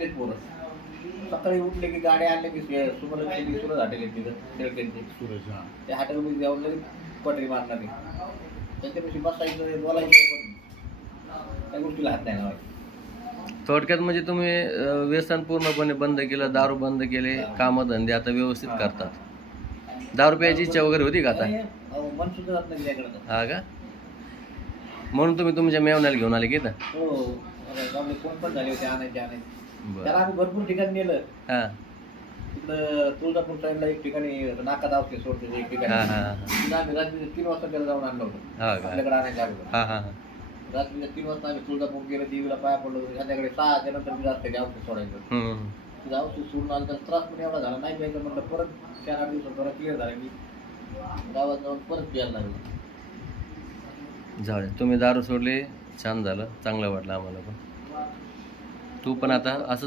तेच पोरं सकाळी उठले की गाड्या आणल्या की से- सुमन सुरत हॉटेल आहे तिथं शेळकेंचे सूरज हा. त्या हॉटेलमध्ये जाऊन लगेच पटरी मारणारी त्याच्यापेक्षा बसायचं बोलायचं पण. त्या गोष्टीला हात नाही लावायचे. थोडक्यात म्हणजे तुम्ही अं, व्यसन पूर्णपणे बंद केलं दारू बंद केले कामधंदे आता व्यवस्थित करतात. दारू प्यायची इच्छा वगैरे होती का आता? अहो, मन सुद्धा जात नाही त्याकडे हा का? म्हणून तुम्ही तुमच्या मेवण्याला घेऊन आले की इथं? हो आता जाऊन फोन पण झाले होते आणायचे आणायचे. बरं त्याला आम्ही भरपूर ठिकाणी नेलं. हा. तिकडं तुळजापूर साईडला एक ठिकाणी नाका दावते सोडते एक ठिकाणी. हा हा तिथं आम्ही रात्री तीन वाजता त्याला जाऊन आणलं होतं. हा का? आपल्याकडे आणायच्या अगोदर. हा हा हा. रात्रीच्या तीन वाजता आम्ही तुळजापूर गेलो देवीला पाया पडलो संध्याकाळी सहाच्या नंतर मी जास्त औषध सोडायचं. हम्म. तिथं औषध सोडून आलं तर त्रास पण एवढा झाला नाही प्यायचं म्हटलं परत चार आठ दिवसात परत क्लिअर झाला की गावात जाऊन परत प्यायला लागलं. जाऊ दे. तुम्ही दारू सोडले छान झालं. चांगलं वाटलं आम्हाला पण. तू पण आता असं